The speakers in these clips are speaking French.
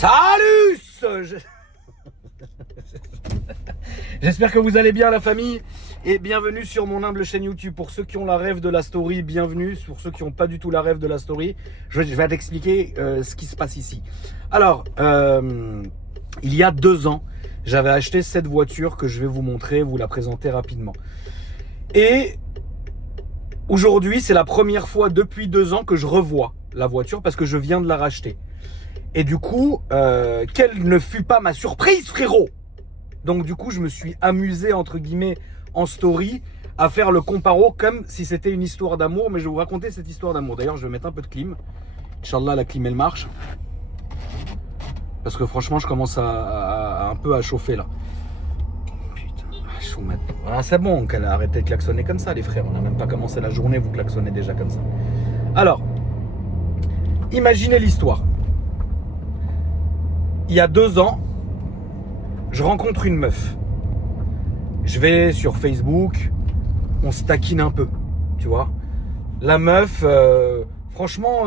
Salut. J'espère que vous allez bien, la famille, et bienvenue sur mon humble chaîne YouTube. Pour ceux qui ont la rêve de la story, bienvenue. Pour ceux qui n'ont pas du tout la rêve de la story, je vais t'expliquer ce qui se passe ici. Alors, il y a 2 ans, j'avais acheté cette voiture que je vais vous montrer, vous la présenter rapidement. Et aujourd'hui, c'est la première fois depuis 2 ans que je revois la voiture parce que je viens de la racheter. Et du coup, quelle ne fut pas ma surprise, frérot! Donc du coup, je me suis amusé, entre guillemets, en story, à faire le comparo comme si c'était une histoire d'amour. Mais je vais vous raconter cette histoire d'amour. D'ailleurs, je vais mettre un peu de clim. Inch'Allah, la clim, elle marche. Parce que franchement, je commence un peu à chauffer, là. Putain, ah, c'est bon qu'elle a arrêté de klaxonner comme ça, les frères. On n'a même pas commencé la journée, vous klaxonnez déjà comme ça. Alors, imaginez l'histoire. Il y a 2 ans, je rencontre une meuf. Je vais sur Facebook, on se taquine un peu, tu vois. La meuf, franchement,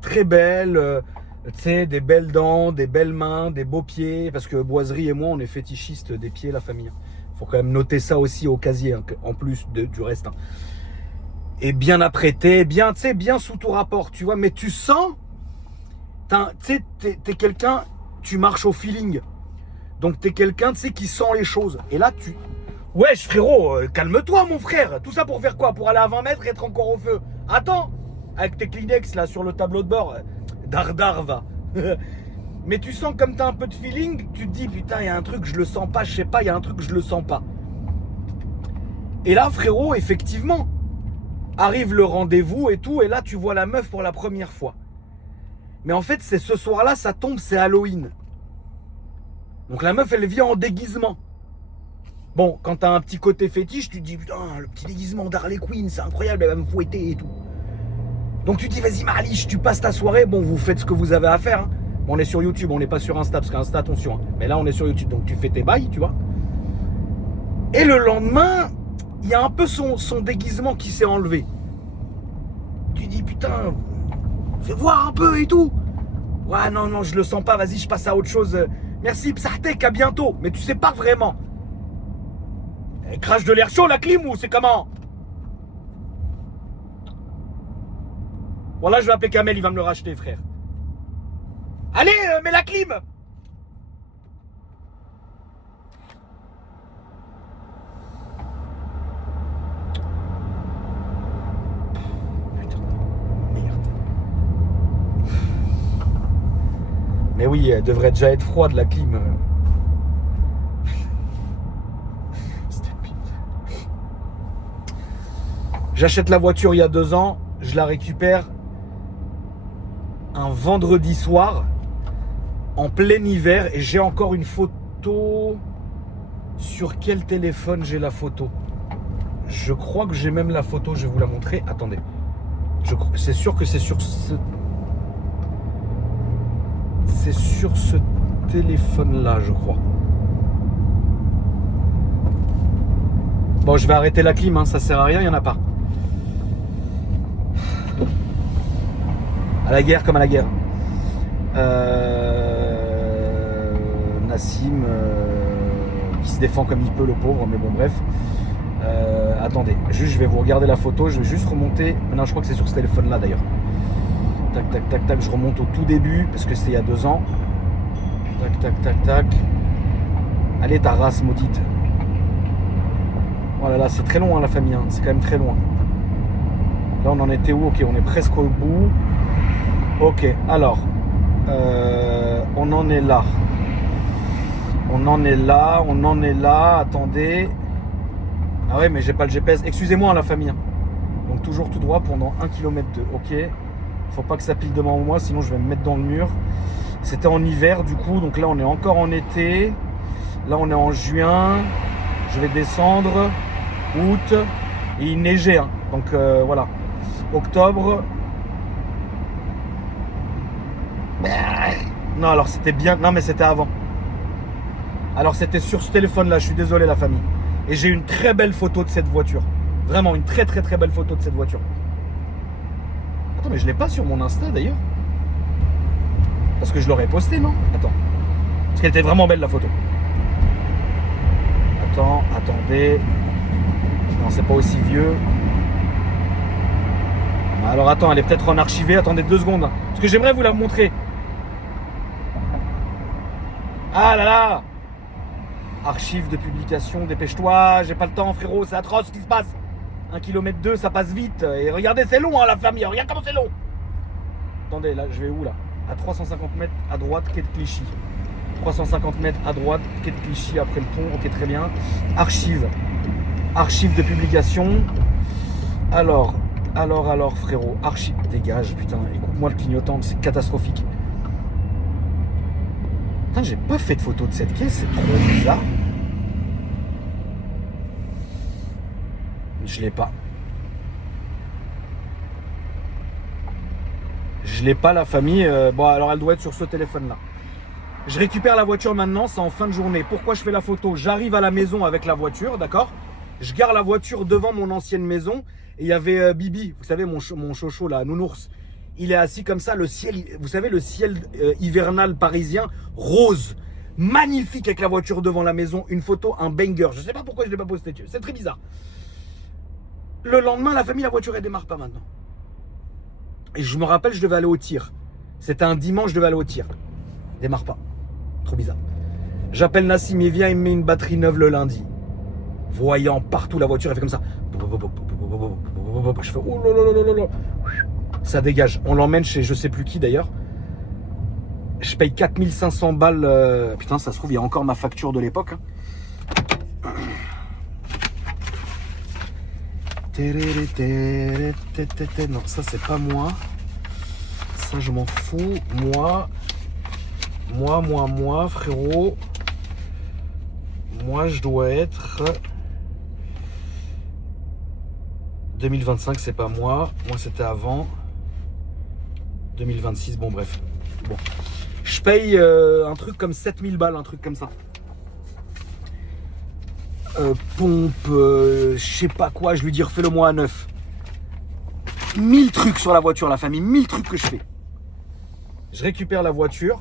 très belle, tu sais, des belles dents, des belles mains, des beaux pieds. Parce que Boiserie et moi, on est fétichistes des pieds, la famille. Faut quand même noter ça aussi au casier, hein, en plus du reste. Hein. Et bien apprêtée, bien, tu sais, bien sous tout rapport, tu vois. Mais tu sens, tu sais, t'es quelqu'un, tu marches au feeling. Donc t'es quelqu'un, tu sais, qui sent les choses. Et là, wesh, frérot, calme-toi, mon frère. Tout ça pour faire quoi? Pour aller à 20 mètres et être encore au feu? Attends, avec tes Kleenex, là, sur le tableau de bord. Dardar, va. Mais tu sens comme t'as un peu de feeling, tu te dis, putain, il y a un truc, je le sens pas, je sais pas, il y a un truc, je le sens pas. Et là, frérot, effectivement, arrive le rendez-vous et tout, et là, tu vois la meuf pour la première fois. Mais en fait, c'est ce soir-là, ça tombe, c'est Halloween. Donc la meuf, elle vient en déguisement. Bon, quand t'as un petit côté fétiche, tu te dis, putain, le petit déguisement d'Harley Quinn, c'est incroyable, elle va me fouetter et tout. Donc tu te dis, vas-y, Marliche, tu passes ta soirée, bon, vous faites ce que vous avez à faire. Hein. Bon, on est sur YouTube, on n'est pas sur Insta, parce qu'Insta, attention. Hein. Mais là, on est sur YouTube, donc tu fais tes bails, tu vois. Et le lendemain, il y a un peu son déguisement qui s'est enlevé. Tu dis, putain, fais voir un peu et tout. Ouais, non, je le sens pas, vas-y, je passe à autre chose. Merci, Psartek, à bientôt. Mais tu sais pas vraiment. Elle crache de l'air chaud, la clim, ou c'est comment? Voilà, je vais appeler Kamel, il va me le racheter, frère. Allez, mets la clim. Putain, merde. Mais oui, elle devrait déjà être froide, la clim. J'achète la voiture il y a 2 ans, je la récupère un vendredi soir, en plein hiver, et j'ai encore une photo. Sur quel téléphone j'ai la photo? Je crois que j'ai même la photo, je vais vous la montrer. Attendez. C'est sûr que c'est sur ce... C'est sur ce téléphone-là, je crois. Bon, je vais arrêter la clim, hein, ça sert à rien, il n'y en a pas. À la guerre comme à la guerre. Nassim qui se défend comme il peut, le pauvre, mais bon, bref. Attendez, juste je vais vous regarder la photo, je vais juste remonter. Non, je crois que c'est sur ce téléphone-là d'ailleurs. Tac, tac, tac, tac, je remonte au tout début parce que c'était il y a 2 ans. Tac, tac, tac, tac. Allez, ta race maudite. Oh là là, c'est très loin, la famille, hein. C'est quand même très loin. Là, on en était où? Ok, on est presque au bout. Ok, alors, on en est là. On en est là, attendez. Ah ouais, mais j'ai pas le GPS. Excusez-moi, la famille. Donc toujours tout droit pendant 1 km. Ok. Faut pas que ça pile devant moi, sinon je vais me mettre dans le mur. C'était en hiver, du coup. Donc là, on est encore en été. Là, on est en juin. Je vais descendre. Août. Et il neigeait. Hein. Donc voilà. Octobre. Non, alors c'était bien. Non, mais c'était avant. Alors c'était sur ce téléphone-là. Je suis désolé, la famille. Et j'ai une très belle photo de cette voiture. Vraiment, une très très très belle photo de cette voiture. Attends, mais je l'ai pas sur mon Insta d'ailleurs. Parce que je l'aurais postée, non? Attends. Parce qu'elle était vraiment belle, la photo. Attendez. Non, c'est pas aussi vieux. Alors attends, elle est peut-être en archivé. Attendez 2 secondes. Parce que j'aimerais vous la montrer. Ah là là! Archive de publication, dépêche-toi, j'ai pas le temps frérot, c'est atroce ce qui se passe. 1,2 km, ça passe vite. Et regardez, c'est long hein, la famille, regarde comment c'est long. Attendez, là, je vais où là? À 350 mètres à droite, quai de Clichy. 350 mètres à droite, quai de Clichy, après le pont, ok, très bien. Archive de publication. Alors, frérot, archive, dégage, putain, écoute-moi le clignotant, c'est catastrophique. Putain, j'ai pas fait de photo de cette caisse, c'est trop bizarre. Je l'ai pas. Je l'ai pas, la famille. Bon, alors elle doit être sur ce téléphone-là. Je récupère la voiture maintenant, c'est en fin de journée. Pourquoi je fais la photo? J'arrive à la maison avec la voiture, d'accord? Je gare la voiture devant mon ancienne maison. Et il y avait Bibi, vous savez, mon chocho là, nounours. Il est assis comme ça, le ciel, vous savez, le ciel hivernal parisien, rose. Magnifique avec la voiture devant la maison. Une photo, un banger. Je sais pas pourquoi je l'ai pas posté. C'est très bizarre. Le lendemain, la famille, la voiture, elle démarre pas maintenant. Et je me rappelle, je devais aller au tir. C'était un dimanche, je devais aller au tir. Démarre pas. Trop bizarre. J'appelle Nassim, il vient, il me met une batterie neuve le lundi. Voyant partout la voiture, elle fait comme ça. Je fais oh là là. Ça dégage. On l'emmène chez je sais plus qui d'ailleurs. Je paye 4500 balles. Putain, ça se trouve, il y a encore ma facture de l'époque. Hein. Non, ça c'est pas moi. Ça je m'en fous. Moi, frérot. Moi je dois être 2025, c'est pas moi. Moi c'était avant 2026, bon bref. Bon. Je paye un truc comme 7000 balles, un truc comme ça. Pompe, je sais pas quoi, je lui dis refais-le moi à neuf. 1000 trucs sur la voiture, la famille, 1000 trucs que je fais. Je récupère la voiture.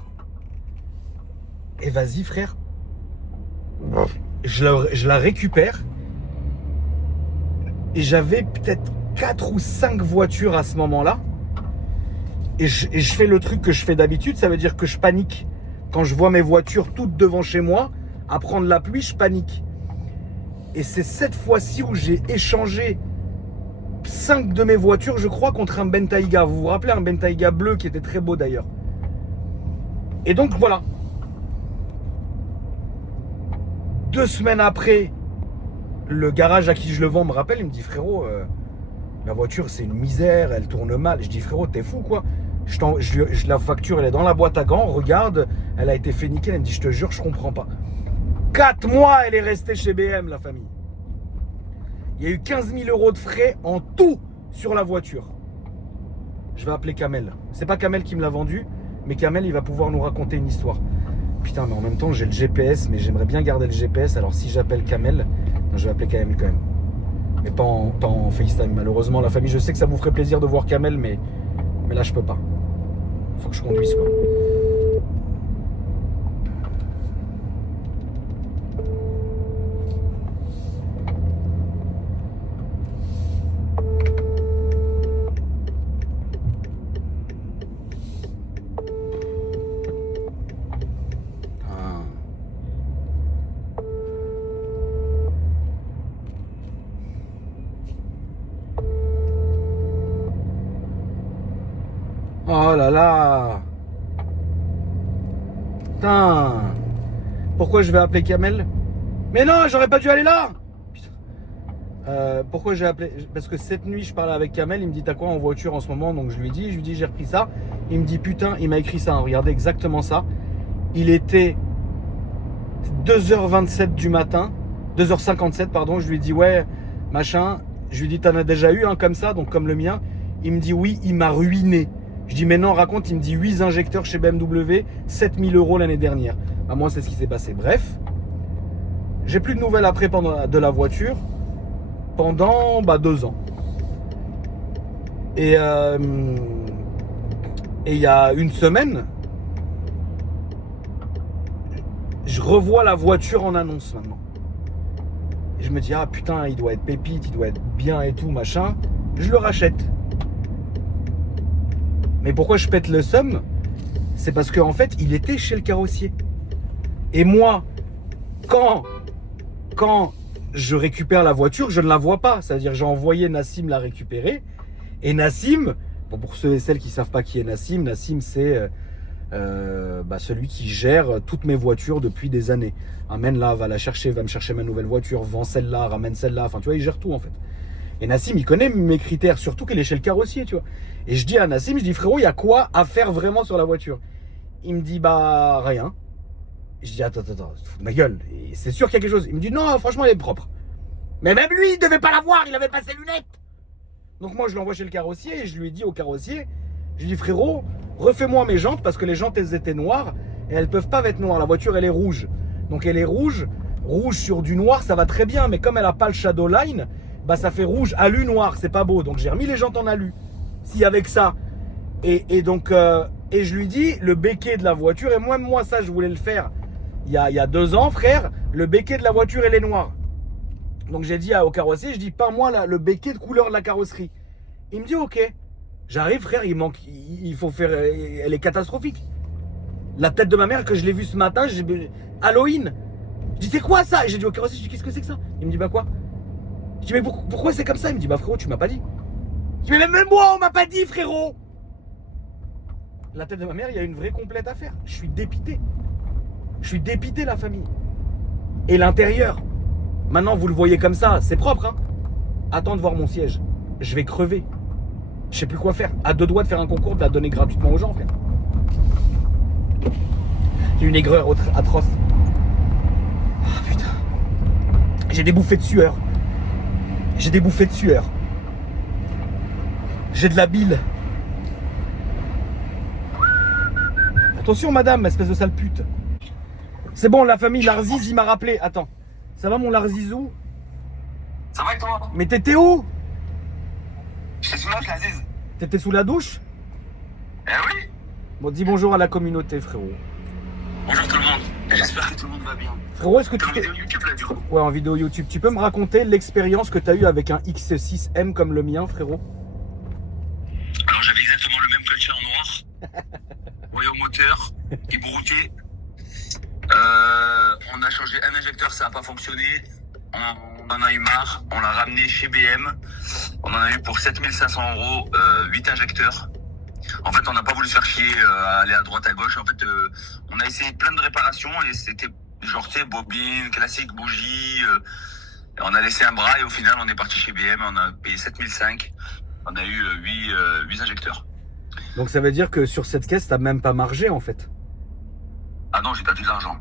Et vas-y frère. Je la récupère. Et j'avais peut-être 4 ou 5 voitures à ce moment-là. Et je fais le truc que je fais d'habitude, ça veut dire que je panique. Quand je vois mes voitures toutes devant chez moi, à prendre la pluie, je panique. Et c'est cette fois-ci où j'ai échangé 5 de mes voitures, je crois, contre un Bentayga. Vous vous rappelez, un Bentayga bleu qui était très beau d'ailleurs. Et donc voilà. 2 semaines après, le garage à qui je le vends me rappelle, il me dit frérot, la voiture c'est une misère, elle tourne mal. Je dis frérot, t'es fou quoi? La facture elle est dans la boîte à gants, regarde, elle a été fait nickel. Elle me dit je te jure, je comprends pas. 4 mois elle est restée chez BM, la famille. Il y a eu 15 000 € de frais en tout sur la voiture. Je vais appeler Kamel. C'est pas Kamel qui me l'a vendu, mais Kamel il va pouvoir nous raconter une histoire. Putain, mais en même temps j'ai le GPS, mais j'aimerais bien garder le GPS. Alors si j'appelle Kamel, je vais appeler Kamel quand même. Mais pas en FaceTime, malheureusement la famille. Je sais que ça vous ferait plaisir de voir Kamel, mais là je peux pas. Faut que je conduise quoi. Oh là là. Putain. Pourquoi je vais appeler Kamel? Mais non, j'aurais pas dû aller là. Putain. Pourquoi j'ai appelé? Parce que cette nuit je parlais avec Kamel. Il me dit t'as quoi en voiture en ce moment? Donc je lui dis j'ai repris ça. Il me dit putain, il m'a écrit ça, hein. Regardez exactement ça. Il était 2h27 du matin, 2h57 pardon. Je lui dis ouais machin. Je lui dis t'en as déjà eu un comme ça, donc comme le mien. Il me dit oui, il m'a ruiné. Je dis mais non, raconte. Il me dit 8 injecteurs chez BMW, 7000 € l'année dernière. Bah, moi c'est ce qui s'est passé. Bref, j'ai plus de nouvelles après de la voiture pendant 2 ans. Et il y a une semaine, je revois la voiture en annonce maintenant. Et je me dis, ah putain, il doit être pépite, il doit être bien et tout, machin. Je le rachète. Mais pourquoi je pète le seum? C'est parce qu'en fait, il était chez le carrossier. Et moi, quand je récupère la voiture, je ne la vois pas. C'est-à-dire, j'ai envoyé Nassim la récupérer. Et Nassim, bon, pour ceux et celles qui ne savent pas qui est Nassim, c'est celui qui gère toutes mes voitures depuis des années. Amène là, va la chercher, va me chercher ma nouvelle voiture, vend celle-là, ramène celle-là. Enfin, tu vois, il gère tout en fait. Et Nassim, il connaît mes critères, surtout qu'il est chez le carrossier, tu vois. Et je dis à Nassim, je dis frérot, il y a quoi à faire vraiment sur la voiture? Il me dit bah rien. Je dis attends, tu te fous de ma gueule. Et c'est sûr qu'il y a quelque chose. Il me dit non, franchement, elle est propre. Mais même lui, il devait pas la voir, il avait pas ses lunettes. Donc moi, je l'envoie chez le carrossier et je lui ai dit au carrossier, je lui dis frérot, refais-moi mes jantes parce que les jantes elles étaient noires et elles peuvent pas être noires. La voiture elle est rouge. Donc elle est rouge sur du noir, ça va très bien. Mais comme elle a pas le shadow line, bah ça fait rouge alu noir, c'est pas beau. Donc j'ai remis les jantes en alu. Si avec ça. Et donc et je lui dis le béquet de la voiture, et moi ça je voulais le faire il y a 2 ans frère, le béquet de la voiture elle est noire. Donc j'ai dit au carrossier, je dis peins-moi le béquet de couleur de la carrosserie. Il me dit ok. J'arrive frère, il faut faire, elle est catastrophique. La tête de ma mère que je l'ai vue ce matin, Halloween. Je dis c'est quoi ça? Et j'ai dit au carrossier, je dis qu'est-ce que c'est que ça? Il me dit bah quoi? Je dis mais pourquoi c'est comme ça? Il me dit bah frérot tu m'as pas dit. Je dis mais même moi on m'a pas dit frérot. La tête de ma mère, il y a une vraie complète à faire. Je suis dépité. Je suis dépité la famille. Et l'intérieur. Maintenant vous le voyez comme ça, c'est propre hein. Attends de voir mon siège. Je vais crever. Je sais plus quoi faire. À 2 doigts de faire un concours, de la donner gratuitement aux gens frère. J'ai une aigreur atroce. Ah putain. J'ai des bouffées de sueur. J'ai des bouffées de sueur. J'ai de la bile. Attention madame, espèce de sale pute. C'est bon, la famille Larziz, il m'a rappelé. Attends. Ça va mon Larzizou? Ça va et toi? Mais t'étais où? J'étais sous la douche, Aziz. T'étais sous la douche? Eh oui. Bon, dis bonjour à la communauté frérot. Bonjour tout le monde. J'espère que tout le monde va bien. Frérot, est-ce que T'es en tu vidéo YouTube là du coup? Ouais, en vidéo YouTube. Tu peux me raconter l'expérience que tu as eue avec un X6M comme le mien, frérot? Alors j'avais exactement le même clutch en noir. Voyant moteur, ébrouté. On a changé un injecteur, ça n'a pas fonctionné. On en a eu marre. On l'a ramené chez BM. On en a eu pour 7 500 €, 8 injecteurs. En fait, on n'a pas voulu se faire chier à aller à droite, à gauche. En fait, on a essayé plein de réparations et c'était genre, tu sais, bobine, classique, bougie. On a laissé un bras et au final, on est parti chez BM. On a payé 7 500. On a eu 8 injecteurs. Donc ça veut dire que sur cette caisse, t'as même pas margé en fait. Ah non, j'ai perdu de l'argent.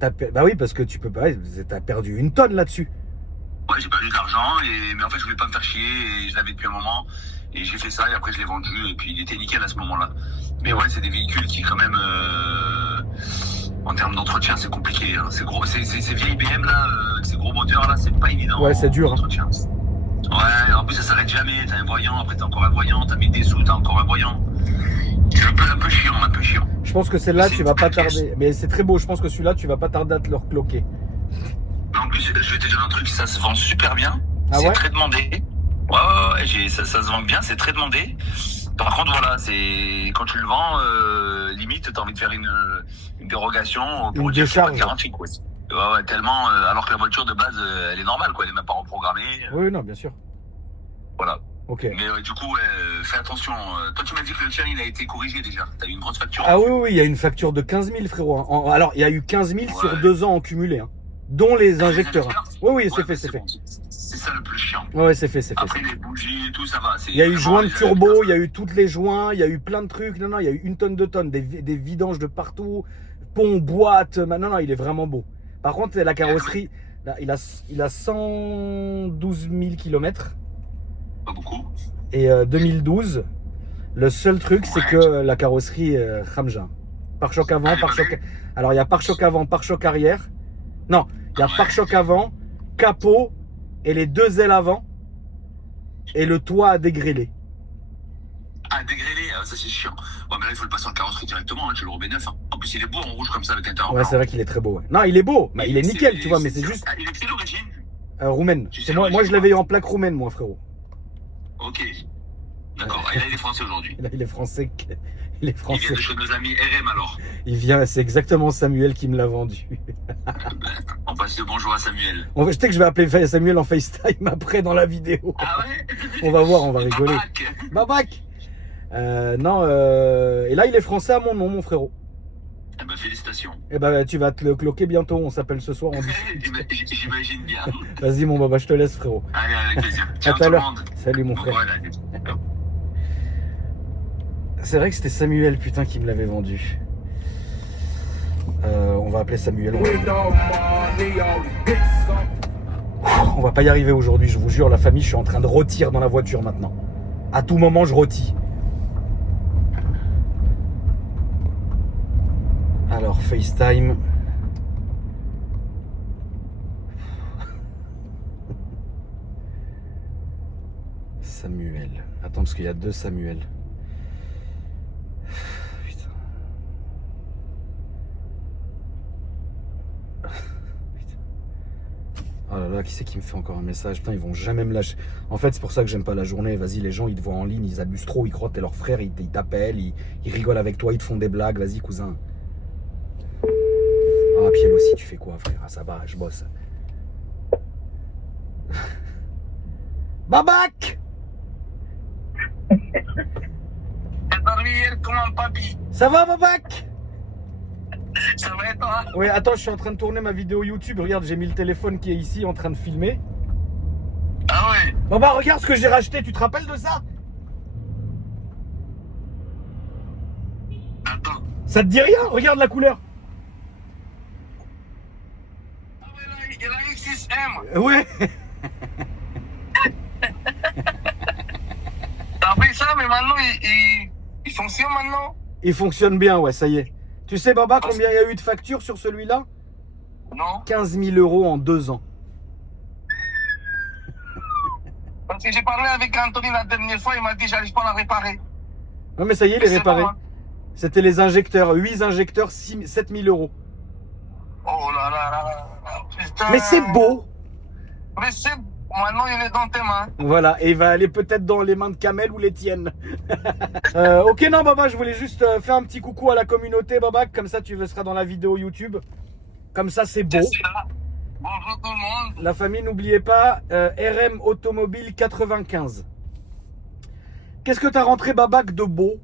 Bah oui, parce que tu peux pas. T'as perdu 1 tonne là-dessus. Ouais, j'ai perdu de l'argent, mais en fait, je voulais pas me faire chier et je l'avais depuis un moment. Et j'ai fait ça et après, je l'ai vendu et puis il était nickel à ce moment-là. Mais ouais, c'est des véhicules qui, quand même, en termes d'entretien, c'est compliqué. Hein. C'est gros, ces vieilles BM là, ces gros moteurs là, c'est pas évident. Ouais, c'est dur. Hein. Ouais, en plus, ça s'arrête jamais. T'as un voyant, après, t'as encore un voyant, t'as mis des sous, t'as encore un voyant. C'est un peu chiant, un peu chiant. Je pense que celle-là, tu vas pas tarder. Mais c'est très beau, je pense que celui-là, tu vas pas tarder à te le recloquer. En plus, je vais te dire un truc, ça se vend super bien. Ah c'est ouais très demandé. Ouais, ça se vend bien, c'est très demandé. Par contre, voilà, c'est quand tu le vends, limite, t'as envie de faire une dérogation pour Une dire décharge. que c'est pas garanti, quoi. Ouais, tellement, alors que la voiture de base, elle est normale, quoi, elle est même pas reprogrammée. Oui, non, bien sûr. Voilà. Ok. Mais du coup, fais attention. Toi, tu m'as dit que le tien, il a été corrigé déjà. T'as eu une grosse facture. Ah oui, il y a une facture de 15 000, frérot. Alors, il y a eu 15 000 sur Ouais. 2 ans en cumulé, hein, dont les injecteurs. Hein. Oui, c'est fait, c'est fait. Bon. C'est ça le plus chiant. Ouais, c'est fait, c'est fait. Après, les bougies et tout, ça va. Il y a eu joint de turbo, il y a eu toutes les joints, il y a eu plein de trucs. Non, il y a eu 1 tonne, 2 tonnes, des vidanges de partout, pont, boîte. Non, il est vraiment beau. Par contre, la carrosserie, là, il a 112 000 km. Pas beaucoup. Et 2012, le seul truc, c'est que la carrosserie Khamja. Pare-choc avant, pare-choc. Alors, il y a pare-choc avant, pare-choc arrière. Non, il y a pare-choc avant, capot et les 2 ailes avant. Et le toit à dégrêler. Ah, dégrêler, ça c'est chiant. Ouais, mais là, il faut le passer en carrosserie directement, hein, tu le remets neuf. Hein. En plus, plus, il est beau en rouge comme ça avec un terrain Ouais, blanc. c'est vrai qu'il est très beau. Ouais. Non, il est beau, bah, il est nickel, tu vois, mais c'est juste Ah, il est de quelle origine? roumaine. Tu sais C'est moi, l'origine, je l'avais eu en plaque roumaine, moi, frérot. Ok. D'accord. Et là, il est français aujourd'hui. Là, il est français. Il est Il vient français. de chez nos amis RM alors. Il vient, c'est exactement Samuel qui me l'a vendu. On passe le bonjour à Samuel. Je sais que je vais appeler Samuel en FaceTime après dans la vidéo. Ah ouais? On va voir, on va rigoler. Babac. Babac. Non, et là, il est français à mon nom, mon frérot. Eh ben, félicitations. Eh ben, tu vas te le cloquer bientôt. On s'appelle ce soir. On discute. J'imagine bien. Vas-y, mon baba, je te laisse, frérot. Allez, avec plaisir. À Ciao tout tout à le l'heure. monde. Salut, mon Bon frère. courage, allez. Ciao. C'est vrai que c'était Samuel, putain, qui me l'avait vendu. On va appeler Samuel. On va pas y arriver aujourd'hui, je vous jure, la famille, je suis en train de rôtir dans la voiture maintenant. À tout moment, je rôtis. Alors, FaceTime. Samuel. Attends, parce qu'il y a 2 Samuel. Putain. Oh là là, qui c'est qui me fait encore un message? Putain, ils vont jamais me lâcher. En fait, c'est pour ça que j'aime pas la journée. Vas-y, les gens, ils te voient en ligne, ils abusent trop, ils croient que t'es leur frère, ils t'appellent, ils rigolent avec toi, ils te font des blagues. Vas-y, cousin. Ah, Piel aussi, tu fais quoi, frère? Ah, ça va, je bosse. Babac! Comment papy? Ça va, Babac? Ça va et toi? Ouais, attends, je suis en train de tourner ma vidéo YouTube. Regarde, j'ai mis le téléphone qui est ici en train de filmer. Ah ouais? Baba, regarde ce que j'ai racheté, tu te rappelles de ça? Attends. Ça te dit rien? Regarde la couleur. Ah ouais, là, il y a la X6M. Ouais. T'as pris ça, mais maintenant, il fonctionne maintenant? Il fonctionne bien, ouais, ça y est. Tu sais, Baba, combien il y a eu de factures sur celui-là? Non? 15 000 € en 2 ans. Parce que j'ai parlé avec Anthony la dernière fois, il m'a dit j'arrive pas à la réparer. Non, mais ça y est, il est C'est réparé. bon, hein. C'était les injecteurs, 8 injecteurs, 7 000 €. Oh là là là là. Putain. Mais c'est beau. Mais c'est... Maintenant, il est dans tes mains. Voilà, et il va aller peut-être dans les mains de Kamel ou les tiennes. Ok, non, Baba, je voulais juste faire un petit coucou à la communauté, Baba, comme ça tu seras dans la vidéo YouTube. Comme ça, c'est beau. C'est là. Bonjour tout le monde. La famille, n'oubliez pas, RM Automobile 95. Qu'est-ce que t'as rentré, Babac, de beau?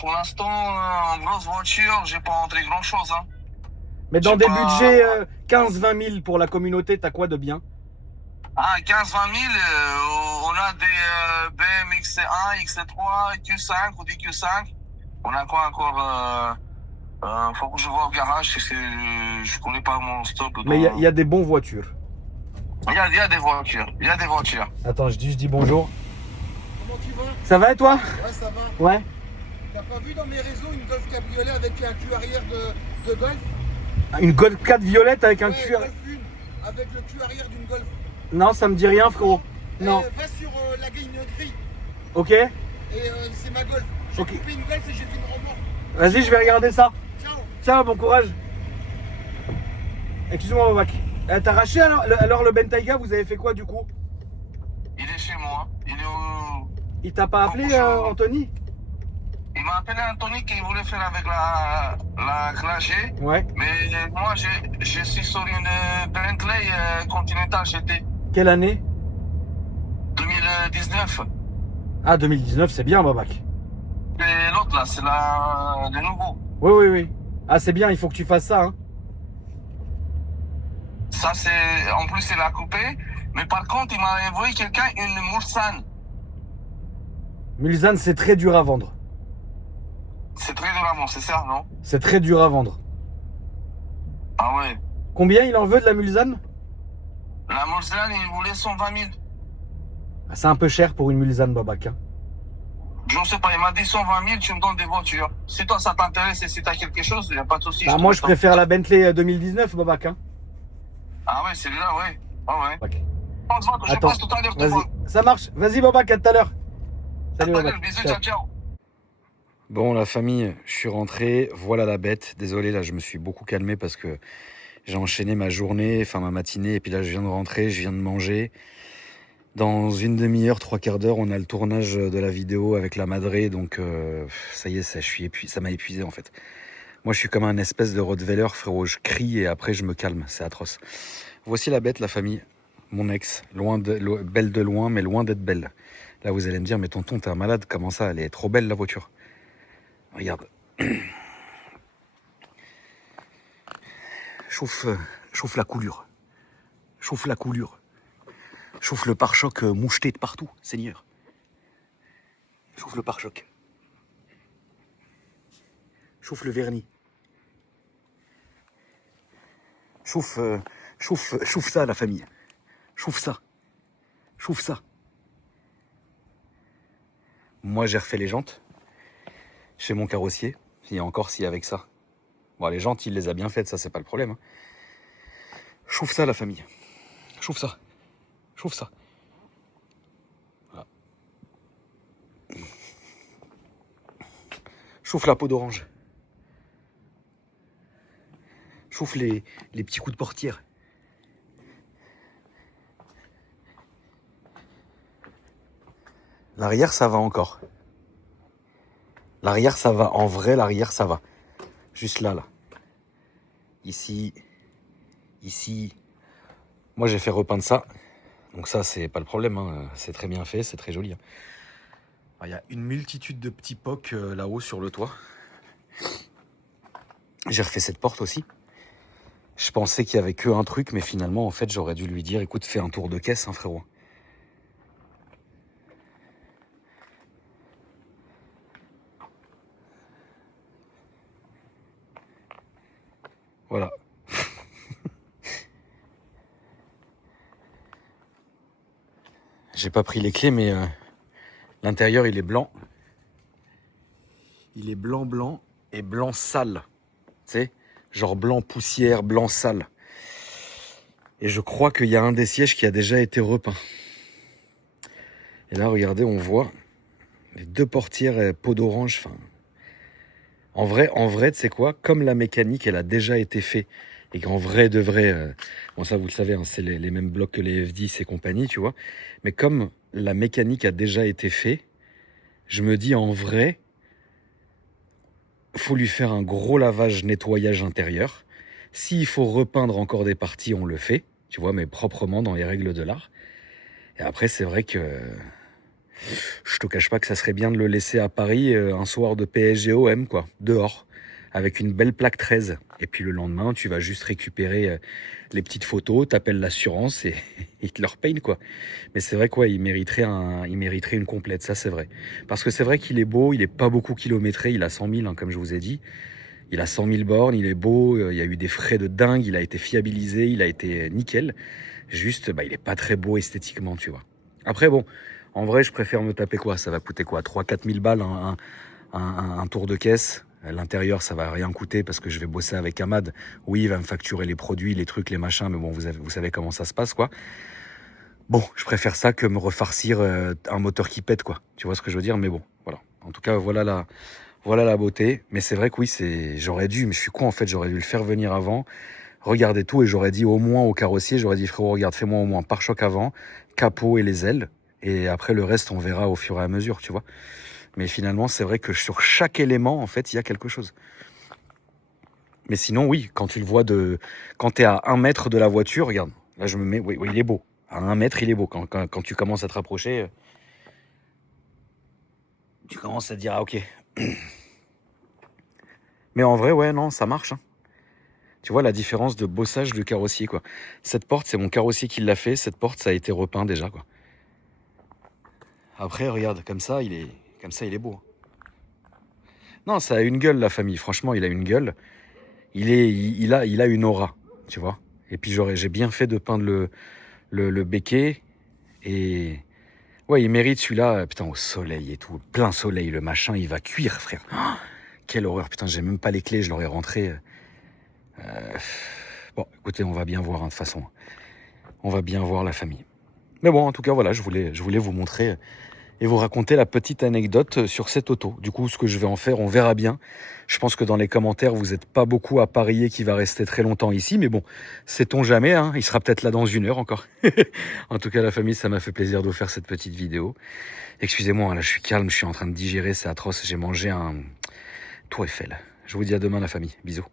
Pour l'instant, en grosse voiture, j'ai pas rentré grand chose. Hein. Mais dans J'ai des pas- budgets 15-20 000 pour la communauté, t'as quoi de bien? Ah, 15-20 000, on a des BM X1, X3, Q5 ou des Q5. On a quoi encore? Faut que je vois au garage, parce que je connais pas mon stock. Mais il y a des bonnes voitures. Il y a des voitures. Il y a des voitures. Attends, je dis bonjour. Comment tu vas? Ça va et toi? Ouais, ça va. Ouais. T'as pas vu dans mes réseaux une Golf cabriolet avec un cul arrière de Golf? Une Golf 4 violette avec un Ouais, cul... Golf 1 avec le cul arrière d'une Golf. Non, ça me dit rien, frérot. Non. Va sur la guignoterie Ok. et c'est ma Golf. J'ai Ok. coupé une Golf et j'ai fait une remorque. Vas-y, je vais regarder ça. Ciao. Ciao, bon courage. Excuse-moi, Babac. T'as arraché alors le Bentayga, vous avez fait quoi du coup? Il est chez moi. Il est au... Il t'a pas appelé, Anthony? Il m'a appelé Anthony qu'il voulait faire avec la Classe G. Ouais. Mais moi, je suis sur une Bentley Continental GT Quelle année? 2019. Ah, 2019, c'est bien, Babac. Et l'autre là, c'est le nouveau. Oui, oui, oui. Ah, c'est bien, il faut que tu fasses ça, hein. Ça, c'est... En plus, c'est la coupée. Mais par contre, il m'a envoyé quelqu'un une Mulsanne. Mulsanne, c'est très dur à vendre. C'est très dur, c'est ça, non? C'est très dur à vendre. Ah ouais. Combien il en veut de la Mulsanne? La Mulsanne, il voulait 120 000. Ah, c'est un peu cher pour une Mulsanne, Babac, hein. Je ne sais pas, il m'a dit 120 000, tu me donnes des voitures. Si toi, ça t'intéresse et si tu as quelque chose, il n'y a pas de souci. Bah, te moi, mets je dans- préfère la Bentley 2019, Babac, hein. Ah ouais, celui-là, ouais. Ah ouais. Babac. Je Attends, passe tout à l'heure, te vas-y. vois. Ça marche. Vas-y, Babac, à tout à l'heure. Salut, À tout à l'heure, Babac. bisous, Ciao. ciao, ciao. Bon, la famille, je suis rentré, voilà la bête. Désolé, là, je me suis beaucoup calmé parce que j'ai enchaîné ma journée, enfin ma matinée, et puis là, je viens de rentrer, je viens de manger. Dans une demi-heure, trois quarts d'heure, on a le tournage de la vidéo avec la madré, donc ça y est, ça m'a épuisé en fait. Moi, je suis comme un espèce de Rottweiler, frérot, je crie et après je me calme, c'est atroce. Voici la bête, la famille, mon ex, belle de loin, mais loin d'être belle. Là, vous allez me dire, mais tonton, t'es un malade, comment ça, elle est trop belle la voiture. Regarde. Chauffe la coulure. Chauffe la coulure. Chauffe le pare-choc moucheté de partout, Seigneur. Chauffe le pare-choc. Chauffe le vernis. Chauffe ça, la famille. Chauffe ça. Chauffe ça. Moi, j'ai refait les jantes chez mon carrossier. Et encore si avec ça. Bon, les jantes, il les a bien faites, ça, c'est pas le problème. Hein. Chauffe ça, la famille. Chauffe ça. Chauffe ça. Voilà. Chauffe la peau d'orange. Chauffe les petits coups de portière. L'arrière, ça va encore. L'arrière, ça va. En vrai, l'arrière, ça va. Juste là, là. Ici. Ici. Moi, j'ai fait repeindre ça. Donc ça, c'est pas le problème. Hein. C'est très bien fait, c'est très joli. Hein. Il y a une multitude de petits pocs là-haut sur le toit. J'ai refait cette porte aussi. Je pensais qu'il y avait que un truc, mais finalement, en fait, j'aurais dû lui dire, écoute, fais un tour de caisse, hein, frérot. Voilà. J'ai pas pris les clés, mais l'intérieur, il est blanc. Il est blanc et blanc sale. Tu sais, genre blanc poussière, blanc sale. Et je crois qu'il y a un des sièges qui a déjà été repeint. Et là, regardez, on voit les deux portières peau d'orange. Enfin, en vrai, tu sais quoi, comme la mécanique, elle a déjà été faite, et qu'en vrai de vrai, bon ça vous le savez, hein, c'est les mêmes blocs que les F10 et compagnie, tu vois, mais comme la mécanique a déjà été faite, je me dis en vrai, faut lui faire un gros lavage, nettoyage intérieur. S'il faut repeindre encore des parties, on le fait, tu vois, mais proprement dans les règles de l'art. Et après, c'est vrai que je te cache pas que ça serait bien de le laisser à Paris un soir de PSG-OM, quoi, dehors, avec une belle plaque 13. Et puis le lendemain, tu vas juste récupérer les petites photos, t'appelles l'assurance et ils te leur payent, quoi. Mais c'est vrai quoi, il mériterait une complète, ça c'est vrai. Parce que c'est vrai qu'il est beau, il est pas beaucoup kilométré, il a 100 000, hein, comme je vous ai dit. Il a 100 000 bornes, il est beau, il y a eu des frais de dingue, il a été fiabilisé, il a été nickel. Juste, bah, il est pas très beau esthétiquement, tu vois. Après, bon, en vrai, je préfère me taper quoi? Ça va coûter quoi? 3-4 000 balles un tour de caisse. L'intérieur, ça va rien coûter parce que je vais bosser avec Ahmad. Oui, il va me facturer les produits, les trucs, les machins, mais bon, vous savez comment ça se passe, quoi. Bon, je préfère ça que me refarcir un moteur qui pète, quoi. Tu vois ce que je veux dire? Mais bon, voilà. En tout cas, voilà la beauté. Mais c'est vrai que oui, j'aurais dû, mais je suis con en fait, j'aurais dû le faire venir avant, regarder tout et j'aurais dit au moins au carrossier, j'aurais dit frérot, regarde, fais-moi au moins pare-choc avant, capot et les ailes. Et après, le reste, on verra au fur et à mesure, tu vois. Mais finalement, c'est vrai que sur chaque élément, en fait, il y a quelque chose. Mais sinon, oui, quand tu le vois quand t'es à 1 mètre de la voiture, regarde, là, je me mets, oui, il est beau. À 1 mètre, il est beau. Quand tu commences à te rapprocher, tu commences à te dire, ah, ok. Mais en vrai, ouais, non, ça marche. Hein. Tu vois la différence de bossage de carrossier, quoi. Cette porte, c'est mon carrossier qui l'a fait. Cette porte, ça a été repeint déjà, quoi. Après, regarde, comme ça, il est beau. Non, ça a une gueule, la famille. Franchement, il a une gueule. Il a une aura, tu vois. Et puis, j'ai bien fait de peindre le béquet. Et ouais, il mérite celui-là. Putain, au soleil et tout. Plein soleil, le machin, il va cuire, frère. Oh, quelle horreur. Putain, j'ai même pas les clés. Je l'aurais rentré. Bon, écoutez, on va bien voir, hein, de toute façon. On va bien voir la famille. Mais bon, en tout cas, voilà, je voulais vous montrer et vous raconter la petite anecdote sur cette auto. Du coup, ce que je vais en faire, on verra bien. Je pense que dans les commentaires, vous n'êtes pas beaucoup à parier qu'il va rester très longtemps ici, mais bon, sait-on jamais, hein, il sera peut-être là dans 1 heure encore. En tout cas, la famille, ça m'a fait plaisir de vous faire cette petite vidéo. Excusez-moi, là, je suis calme, je suis en train de digérer, c'est atroce. J'ai mangé un Tour Eiffel. Je vous dis à demain, la famille. Bisous.